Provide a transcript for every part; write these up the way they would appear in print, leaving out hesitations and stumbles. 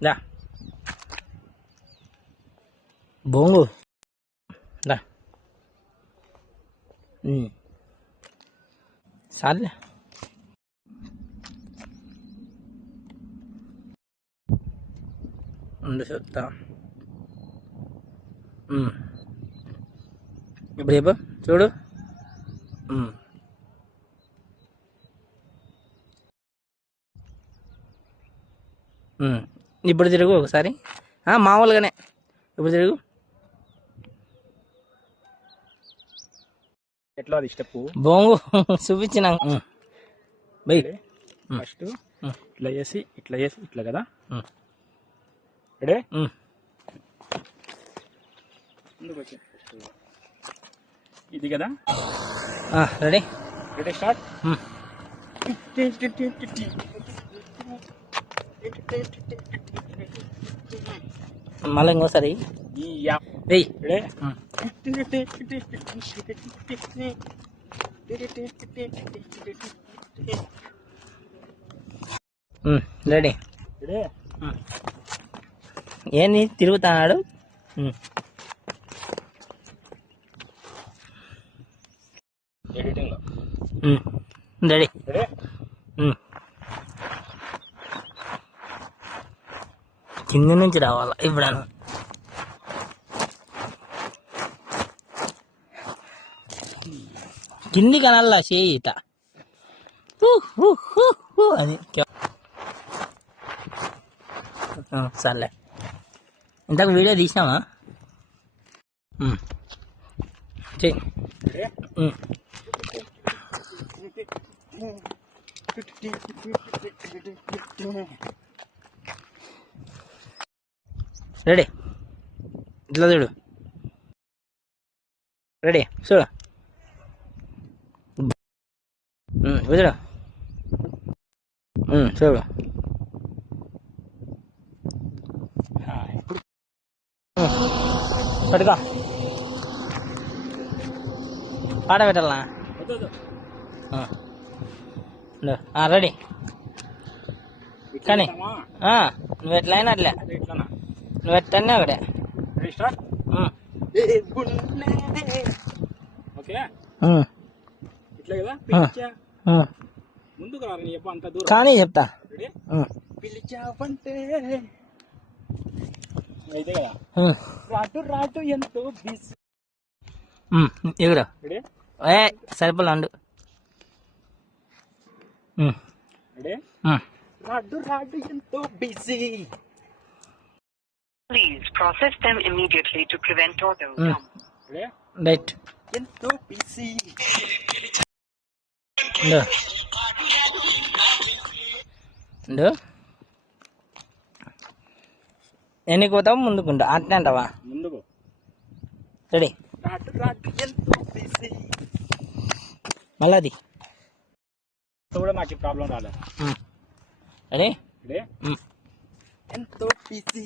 దా బొంగు దా చాలే ఉండు చెప్తా ఇప్పుడు చెప్పు చూడు ఇప్పుడు తిరుగు ఒకసారి మామూలుగానే ఇప్పుడు తిరుగు ఎట్లా అది స్టెప్ బొంగు చూపించిన బై ఫస్ట్ ఇట్లా చేసి ఇట్లా కదా రెడీ ఇది కదా రెడీ రెడీ స్టార్ట్ మళ్ళీ ఇంకోసారి వెయ్యి రెడీ ఏంది తిరుగుతున్నాడు ఎడిటింగ్ రెడీ కింద నుంచి రావాలా ఇప్పుడు కింది కనాలా చేయిత అది సర్లే ఇంతకు వీడియో తీసినావా చెయ్యి రెడీ ఇట్లా చూడు రెడీ చూడు చూడు చూడు పట్టుకో పాట పెట్టాలనా రెడీ కానీ నువ్వు ఎట్లయినా అట్లే నువ్వు ఎట్టన్నా ఒకటే కానీ చెప్తా పిలిచావంటే అయితే కదా రాటు ఎంతో బిజీ ఎగురా సరిపోలే అండు రాటు ఎంతో busy. Please process them immediately to prevent auto. Right ఎంతో బిజీ. ఎన్నికి పోతావు ముందుకుంటా అట్నే అంటావా ముందుకు రెడీ ఎంతో బిజీ. మళ్ళీ అది కూడా నాకు ప్రాబ్లం రాలేదు రెడీ ఎంతో బిజీ.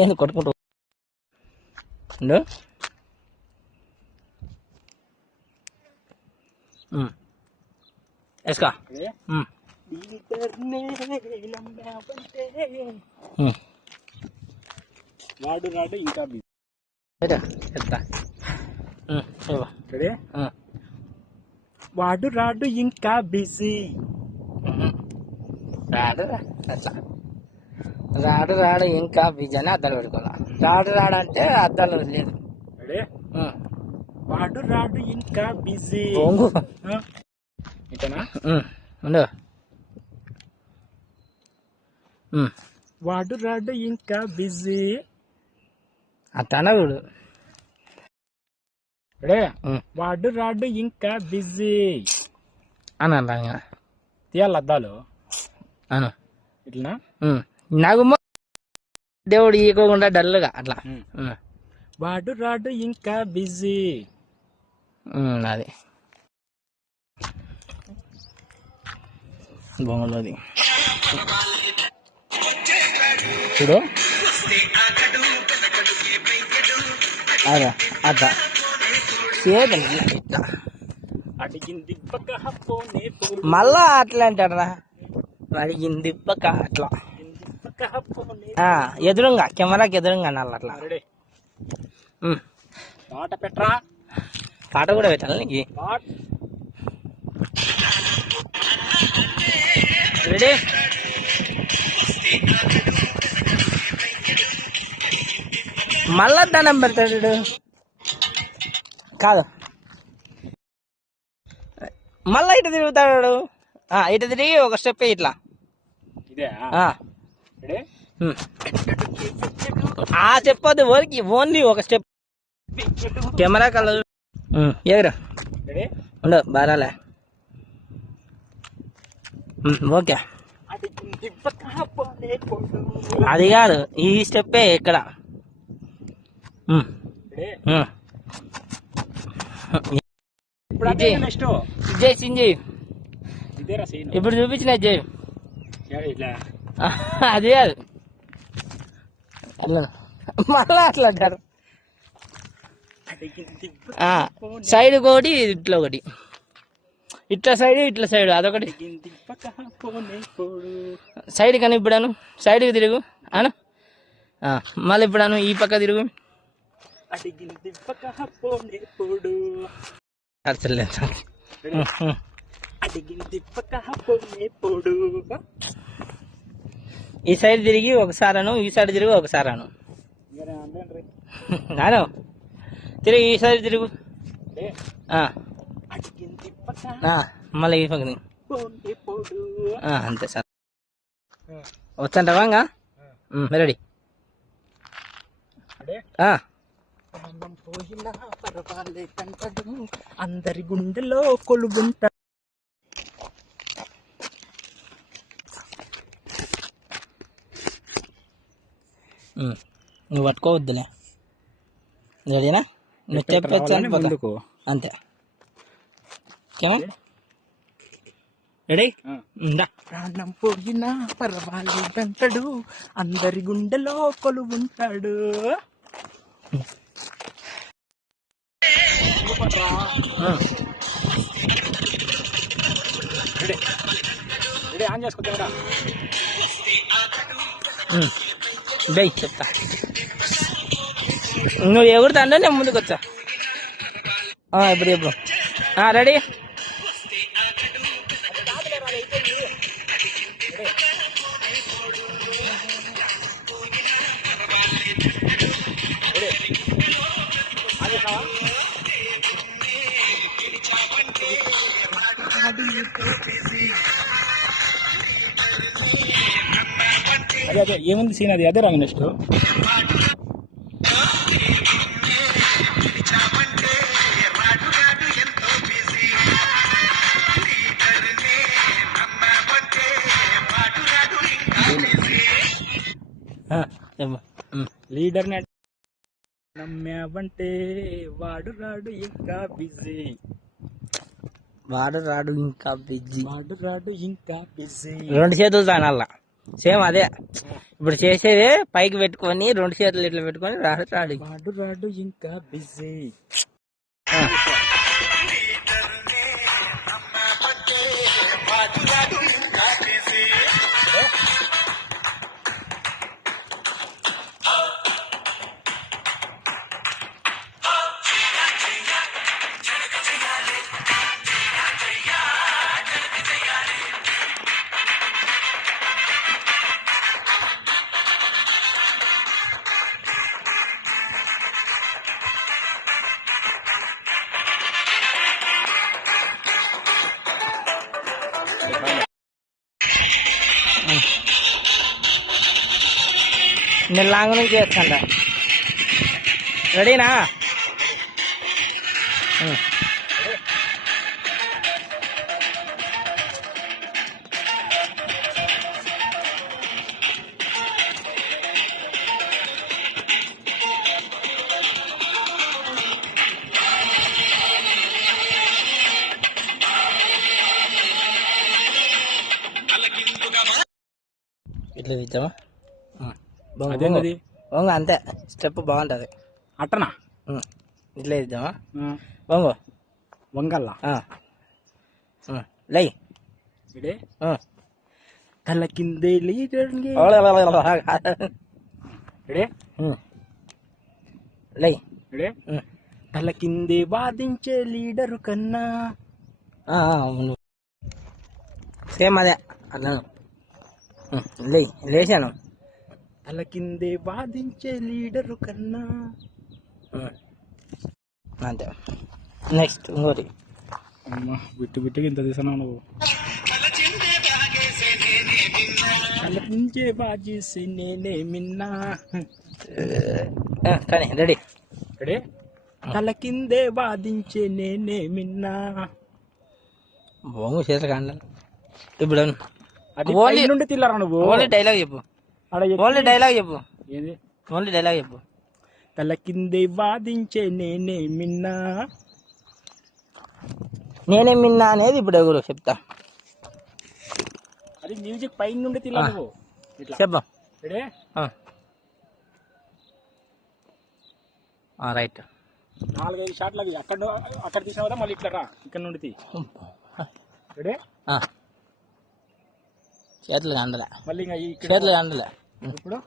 ఏంది కొట్టుకుంటూ వేసుకో రాడు ఇంకా బిజీ. చెప్తా రెడీ రాడు ఇంకా బిజీ. రాడు అట్లా రాడు ఇంకా బిజీ అని అద్దాలు పెట్టుకోవాలి. రాడు అంటే అద్దాలు లేదు. రాడు ఇంకా బిజీ. ఇంతనా ఉండు రాడు ఇంకా బిజీ అట్టనడు రాడు ఇంకా బిజీ అని అన్నా తీయాలి అద్దాలు అను ఇట్లా నాకు దేవుడు ఇవ్వకుండా డల్గా అట్లా రాడు ఇంకా బిజీ. అది బొమ్మలోది చూడు అదా అట్లా మళ్ళా అట్లా అంటారా అడిగింది అట్లా ఎదురుగా కెమెరాకి ఎదురుగా అనాలి అట్లా. రెడీ ఉమ్. పాట పెట్టరా. పాట కూడా పెట్టాలి నీకు. పాట రెడీ. మళ్ళా దండం పెడతాడు వీడు. కాదు మళ్ళా ఇటు తిరుగుతాడు. ఇటు తిరిగి ఒక స్టెప్ ఇట్లా. ఇదే ఆ. రెడీ ఉమ్. చెప్పొద్దు ఓరికి ఓన్లీ ఒక స్టెప్. కెమెరా కలర్ ఎగరా రెడీ ఉండవు బారాలే. ఓకే అది కాదు ఈ స్టెప్పే ఇక్కడ. రెడీ ఇప్పుడు అదే నెక్స్ట్ జై సింజీ ఇదేరా సీన్. ఇప్పుడు చూపించిన జై ఇట్లా అది కాదు అట్లా మళ్ళా అట్లా అంటారు. సైడ్ ఒకటి ఇట్లా ఒకటి, ఇట్లా సైడ్ ఇట్లా సైడ్ అదొకటి. సైడ్ కానీ ఇప్పుడాను సైడ్కి తిరుగు అను. మళ్ళీ ఇప్పుడాను ఈ పక్క తిరుగు. అసలు ఈ సైడ్ తిరిగి ఒకసారను, ఈ సైడ్ తిరిగి ఒకసారను. నాను తిరిగి ఈ సైడ్ తిరుగు. మళ్ళీ ఈ పక్కన అంతే సార్. వచ్చంటావా ఇంకా రెడీ. అందరి గుండెలో కొలుగుంటా. నువ్వు పట్టుకోవద్దులే. రెడీనా? నువ్వు చెప్పచ్చు అంతే. రెడీ? ప్రాణం పోయినా పర్వాలేదంటాడు, అందరి గుండెలో కొలుగుంటాడు. రెడీ ఆన్ చేసుకుంటా. బై చెప్తా. నువ్వు ఎగురుతాండో నేను ముందుకు వచ్చా. ఇప్పుడు చెప్పు. రెడీ? అదే అదే ఏముంది సీన్ అది. అదే రాంగ్ నెక్స్ట్. లీడర్ నమ్మావంటే వాడు రాడు ఇంకా బిజీ. వాడు రాడు ఇంకా బిజీ. వాడు రాడు ఇంకా బిజీ. రెండు చేతులు తానాల సేమ్ అదే. ఇప్పుడు చేసేది పైకి పెట్టుకొని రెండు చేతులు ఇట్లా పెట్టుకొని రాడు రాడు. వాడు రాడు ఇంకా బిజీ. నేను లాంగ్ నుంచి చేస్తాను. రెడీనా? ఇట్లా తీద్దామా? అదేంది వంగ అంతే. స్టెప్ బాగుంటుంది. అట్టనా? ఇట్లా ఇద్దామా? వంగో వంగల్లా లై. ఇడే తల కిందే లీడర్ రెడీ లై రెడీ తల కిందే వాదించే లీడరు కన్నా. సేమ్ అదే అట్లా లే లేచాను. తల కిందే వాదించే లీడరు కన్నా. అంతే. నెక్స్ట్ ఇంకోటి. అమ్మా బిట్టుకి ఇంత తీసాను నువ్వు. తలకిందే బాజేసి నేనే మిన్నా. కానీ రెడీ రెడీ తల కిందే వాదించే నేనే మిన్నా. బొంగు చేతులు కాండ. ఇప్పుడు అది ఓన్లీ పై నుండి తిల్లరా నువ్వు. ఓన్లీ డైలాగ్ చెప్పు. ఆడ ఓన్లీ డైలాగ్ చెప్పు. ఏంది ఓన్లీ డైలాగ్ చెప్పు. తల కిందే వాదించే నేనే మిన్నా. నేనే మిన్నా అనేది ఇప్పుడు ఎవరు చెప్తా. అది మ్యూజిక్ పై నుండి తిల్ల నువ్వు ఇట్లా చెప్పు. Ready right. 4-5 షాట్లు అవి అక్కడ తీసిన కదా మళ్ళీ ఇట్లా రా ఇక్కడ నుండి తీ. రెడీ చేతులు కండలే. మళ్ళీ ఇంకా ఇక్కడ చేతులు కండలే. ఇప్పుడు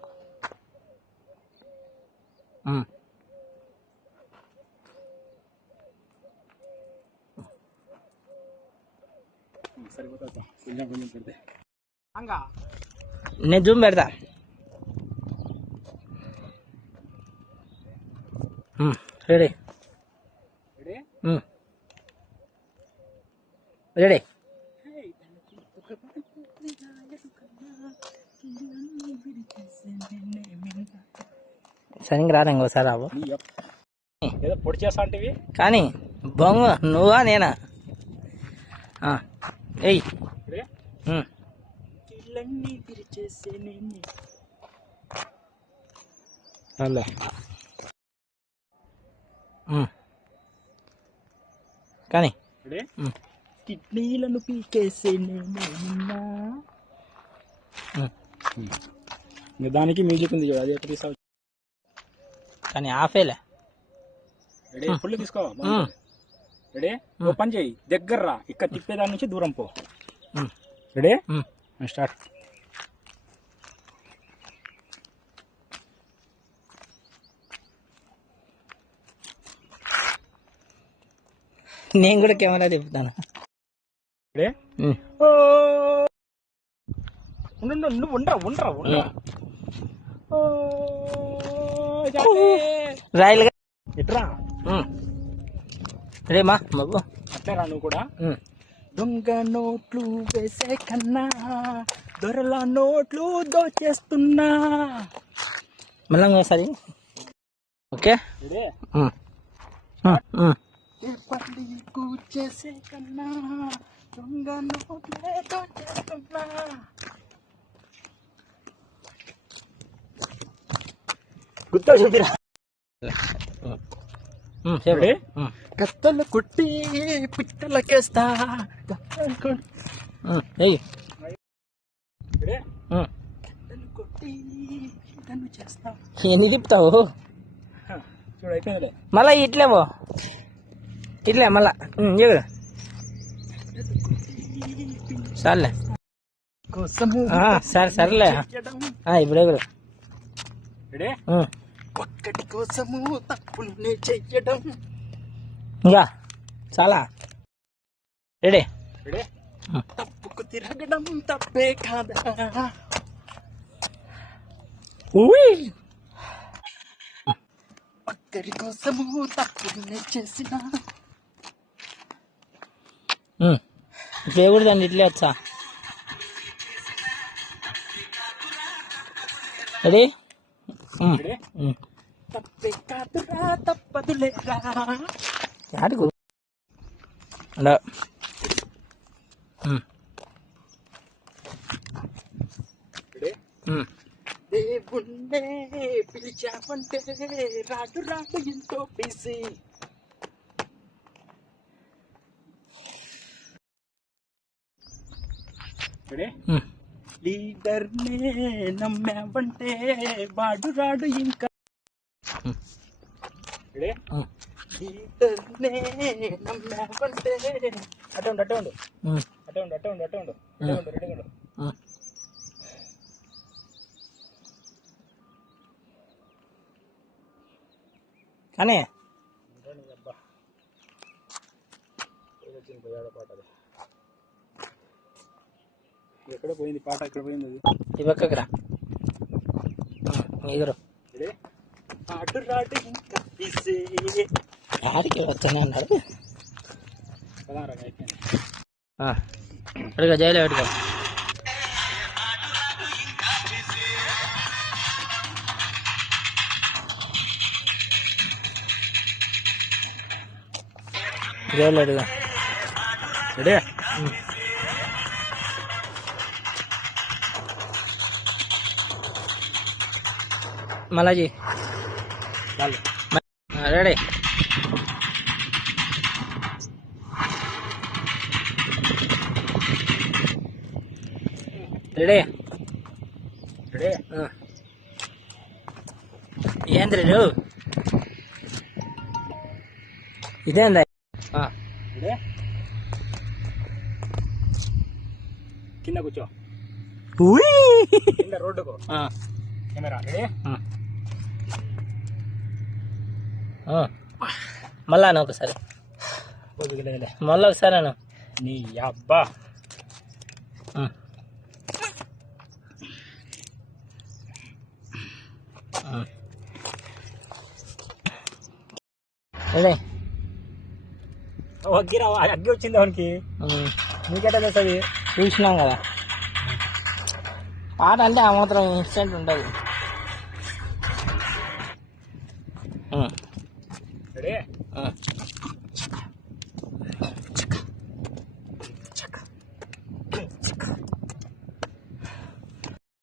సరిపోతా కొంచెం పెడితే హంగా నేను జూమ్ పెడతా. Ready ready ready. సరిగ్గా రాదు ఇంకోసారి రావు. ఏదో పొడి చేస్తా అంటివి కానీ బొంగు నువ్వా నేనా? ఎయ్ కానీ కిడ్నీలను పీకేసే దానికి మ్యూజిక్ ఉంది చూడు. అది ఎక్కడ తీసావు కానీ ఆఫేలే. రెడీ ఫుల్ తీసుకో. రెడీ ఓ పని చేయి దగ్గర రా. ఇక్కడ తిప్పేదాని నుంచి దూరం పో. Ready start. నేను కూడా కెమెరా తిప్పుతాను. రెడీ నువ్వు ఉండరా రాయలుగా ఎట్రా రేమా బాబు అట్లేరా నువ్వు కూడా. దొంగ నోట్లు వేసే కన్నా దొరల నోట్లు దోచేస్తున్నా. మళ్ళీ ఒకసారి. ఓకే చేసే కన్నా దొంగ నోట్లే దోచేస్తున్నా. గుర్తా చూపిరా. కత్తలు కొట్టి పిట్టలకేస్తా. కొట్టి చేస్తా. ఎన్ని చెప్తావు? చూడు అయిపోయిందిలే. మళ్ళా ఇట్లేవో ఇట్లే మళ్ళా ఎగురు. సర్లే సర్లే ఇప్పుడు ఎగురు. ఒక్కటి కోసము తప్పులు చెయ్యడం. ఇంకా చాలా. రెడీ తప్పుకు తిరగడం తప్పే కాదా. ఒక్కరి కోసము తప్పులు చేసిన దేవుడు దాన్ని ఇట్లే వచ్చా. రెడీ తప్పే కాదురా తప్పదులేరా. యాడికు దేవుణ్ణే పిలిచామంటే రాడు ఎంతో బిజీ. లీడర్నే నమ్మావంటే వాడు రాడు ఇంకా. లీడర్నే నమ్మావంటే అటండు రెడీ కానీ ఎక్కడ పోయింది పాట, ఎక్కడ పోయింది అది? ఈ పక్కకి రా ఎగురు రెడీ అటు రాటు ఇంకా తీసే ఆడికి వస్తూనే ఉన్నాడు పదారా అయిపోయింది. అడుగు జైలు పెట్టుకో జైలు అడుగు రెడీ మళ్ళీ చాలు. రెడీ రెడీ రెడీ ఏంద్రీ నువ్వు ఇదేందా రెడీ కింద కూర్చో, కింద రోడ్డుకు కెమెరా. రెడీ మళ్ళా అను ఒకసారి మళ్ళీ ఒకసారి అను నీ అబ్బా రెడీ అగ్గిరా, అగ్గి వచ్చింది వానికి, నీకెట్టా తెలుస్తుంది? చూసినాం కదా పాట అంటే ఆ మాత్రం ఇన్స్టెంట్ ఉంటుంది. రెడీ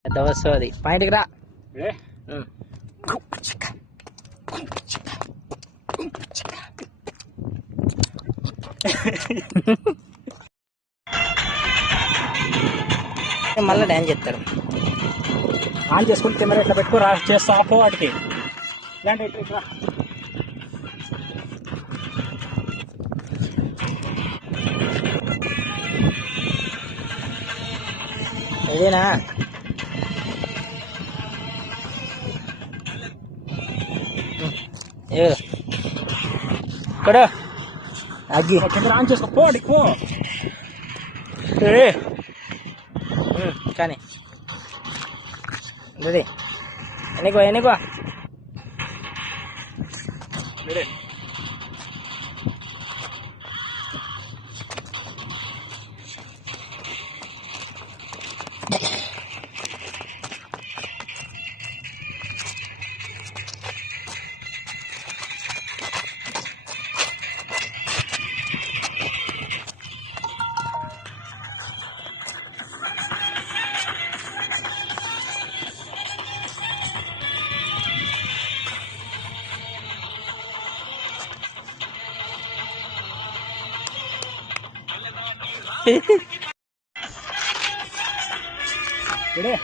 పెద్ద వస్తువు అది పాయింట్కి రా. రెడీ మళ్ళీ డ్యాన్స్ చేస్తారు. ఆన్ చేసుకుని కెమెరా ఇట్లా పెట్టుకో, రా చేస్తా ఆపో వాటికి. ఇలాంటి ఇట్లా ఇదేనా ఇక్కడ అగ్గి కెమెరా ఆన్ చేసుకో, పో వాటికి పో. కానీ రెడీ ఎన్నికో ఎన్నికో రెడీ రెడీ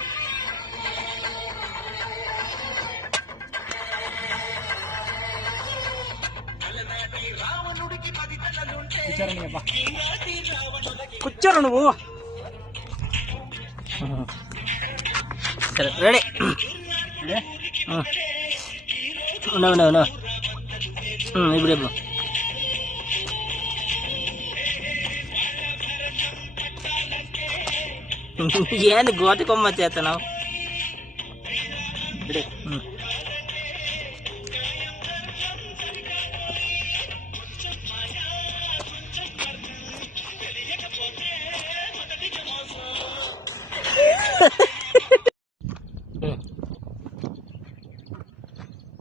కూర్చోరు నువ్వు. సరే రెడీ రెడీ ఉండవు ఉండవు ఉండవు ఇప్పుడు ఇప్పుడు ఏంది గోటి కొమ్మ చేస్తున్నావు? రెడీ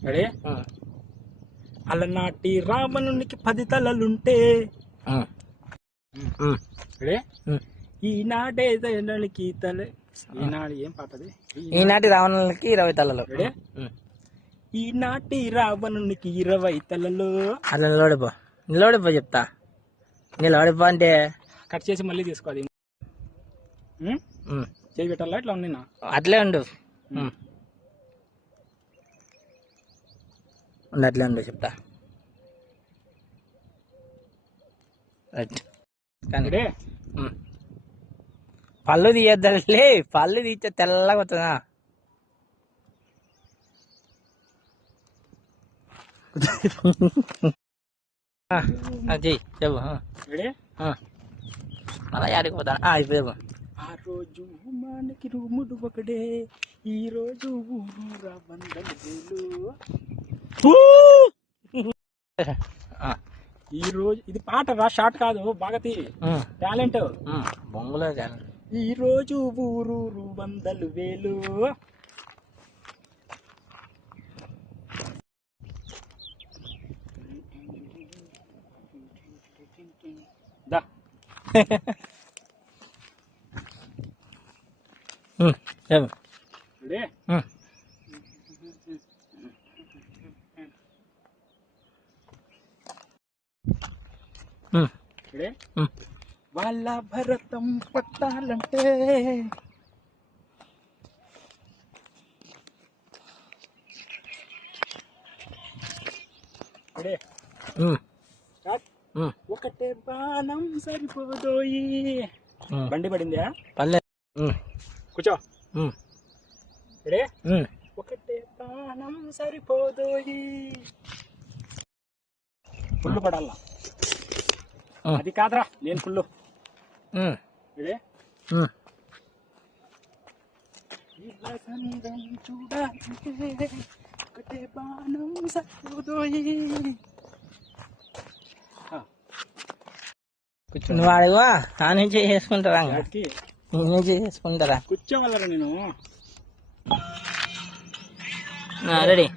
రెడీ అలనాటి రావణునికి 10 తలలుంటే రెడీ ఈనాడే జనానికి తల ఈనాడు ఏం పాటది? ఈనాటి రావణులకి 20 తలలు. రెడీ ఈనాటి రావణునికి 20 తలలు. అట్లా నిలబడిపో నిలబడిపో చెప్తా. నిలబడిపో అంటే కట్ చేసి మళ్ళీ తీసుకో. అది చేయి పెట్టాలా ఇట్లా ఉన్నా అట్లే ఉండు అట్లే ఉండు చెప్తా. రైట్ కానీ రెడీ పళ్ళు తీయద్దాలే, పళ్ళు తీస్తే తెల్లగా వస్తుందా? అది చెప్పు రెడీ మళ్ళీ యాడికి పోతాను ఇప్పుడు చెప్పు. ఆ రోజు మనకి రూముడు ఒకడే, ఈ రోజు ఊరూరా బంధం వేలు. ఈ రోజు ఇది పాట రా, షార్ట్ కాదు, బాగా టాలెంట్. బొంగులో ఈ రోజు ఊరూరు వందలు వేలు. దా చెప్పు. రెడీ రెడీ వాళ్ళ భరతం పట్టాలంటే రెడీ స్టార్ట్. ఒకటే బాణం సరిపోదోయి. బండి పడిందా? పల్లె కూర్చో. రెడీ ఒకటే బాణం సరిపోదోయి. ఫుల్ పడాల. అది కాదురా, నేను ఫుల్. రెడీ చూడాలంటే ఒకటే బాణం సరిపోదోయి. నువ్వు అడుగు ఆ నుంచి చేసుకుంటారా వాటికి నీ నుంచి చేసుకుంటారా కూర్చోవాలరా నేను. రెడీ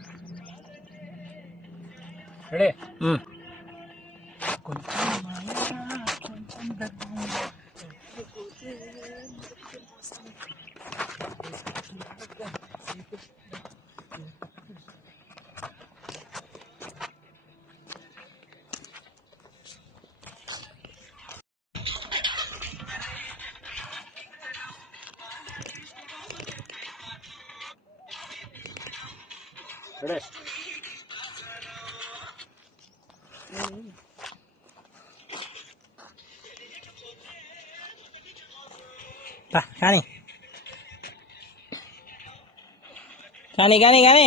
రెడీ రెడీ కానీ కానీ కానీ కానీ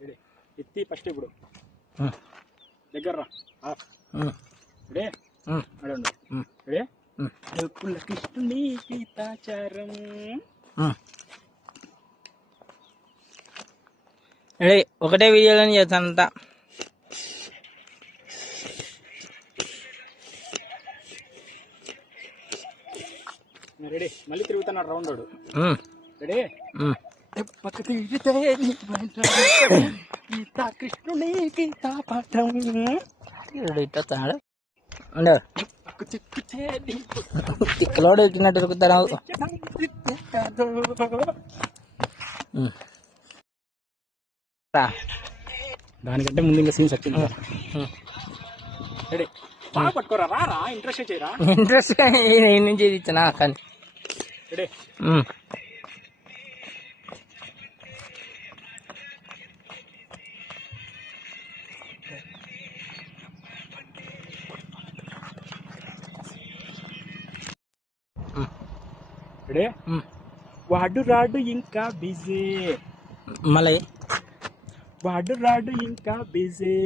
రెడీ ఎత్తి ఫస్ట్ ఇప్పుడు దగ్గర రా. రెడీ అడండి. రెడీ పుల్ల కృష్ణుని గీతాచారం. రెడీ ఒకటే వీడియోలో చేస్తానంత. రెడీ మళ్ళీ తిరుగుతున్నాడు రౌండ్ వాడు. రెడీ పక్క తిరిగితే గీతా కృష్ణుని గీతా పాఠం. ఇట్టొస్తాడు చెక్కితే తిక్కలోడు ఎక్కినట్టు దొరుకుతాడు. దానికంటే ముందు ఇంకా సీన్స్ వచ్చింది. రెడీ బాగా పట్టుకోరా, రారా ఇంట్రెస్ట్ చేయరా. ఇంట్రెస్ట్ నుంచి ఇచ్చినా కానీ రెడీ రెడీ వాడు రాడు ఇంకా బిజీ. మళ్ళీ వాడు రాడు ఇంకా బిజీ.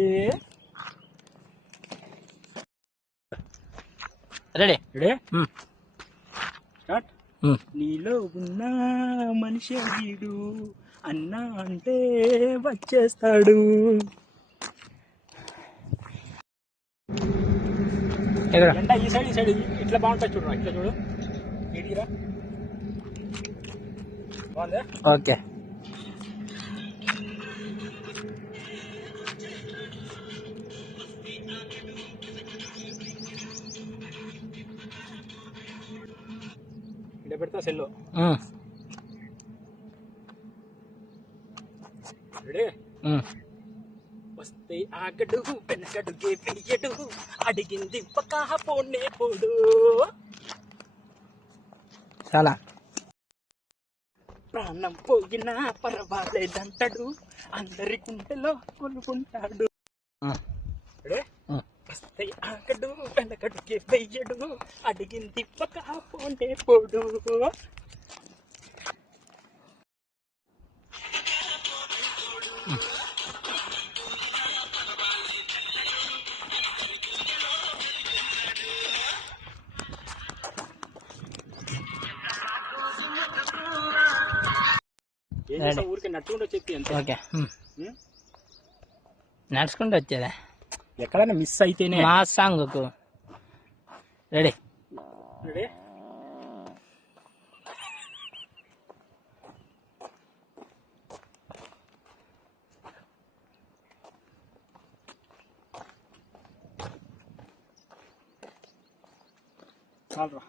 Ready ready start. నీలో ఉన్న మనిషి వీడు, అన్నా అంటే వచ్చేస్తాడు. ఎండ ఈ సైడ్ ఇట్లా బాగుంటుంది చూడరా, ఇట్లా చూడు. ఇడిరా బాగుందా? ఓకే ఇక్కడ పెడతా సెల్లో. రెడీ వస్తే ఆగడు వెనకడుగే వెయ్యడు, అడిగింది పక్క పోనే పోడు. చాలా ప్రాణం పోయినా పర్వాలేదంటాడు, అందరి గుంటెలో కొలుకుంటాడు. వస్తే ఆగడు వెనకడుగే వెయ్యడు, అడిగింది పక్క పోనే పోడు. చేస్తావు? ఊరికే నడుచుకుంటూ చెప్పి అంతే. ఓకే ఉం? నడుచుకుంటూ వచ్చేదా ఎక్కడైనా మిస్ అయితేనే. మా సాంగ్కు రెడీ రెడీ చాలరా.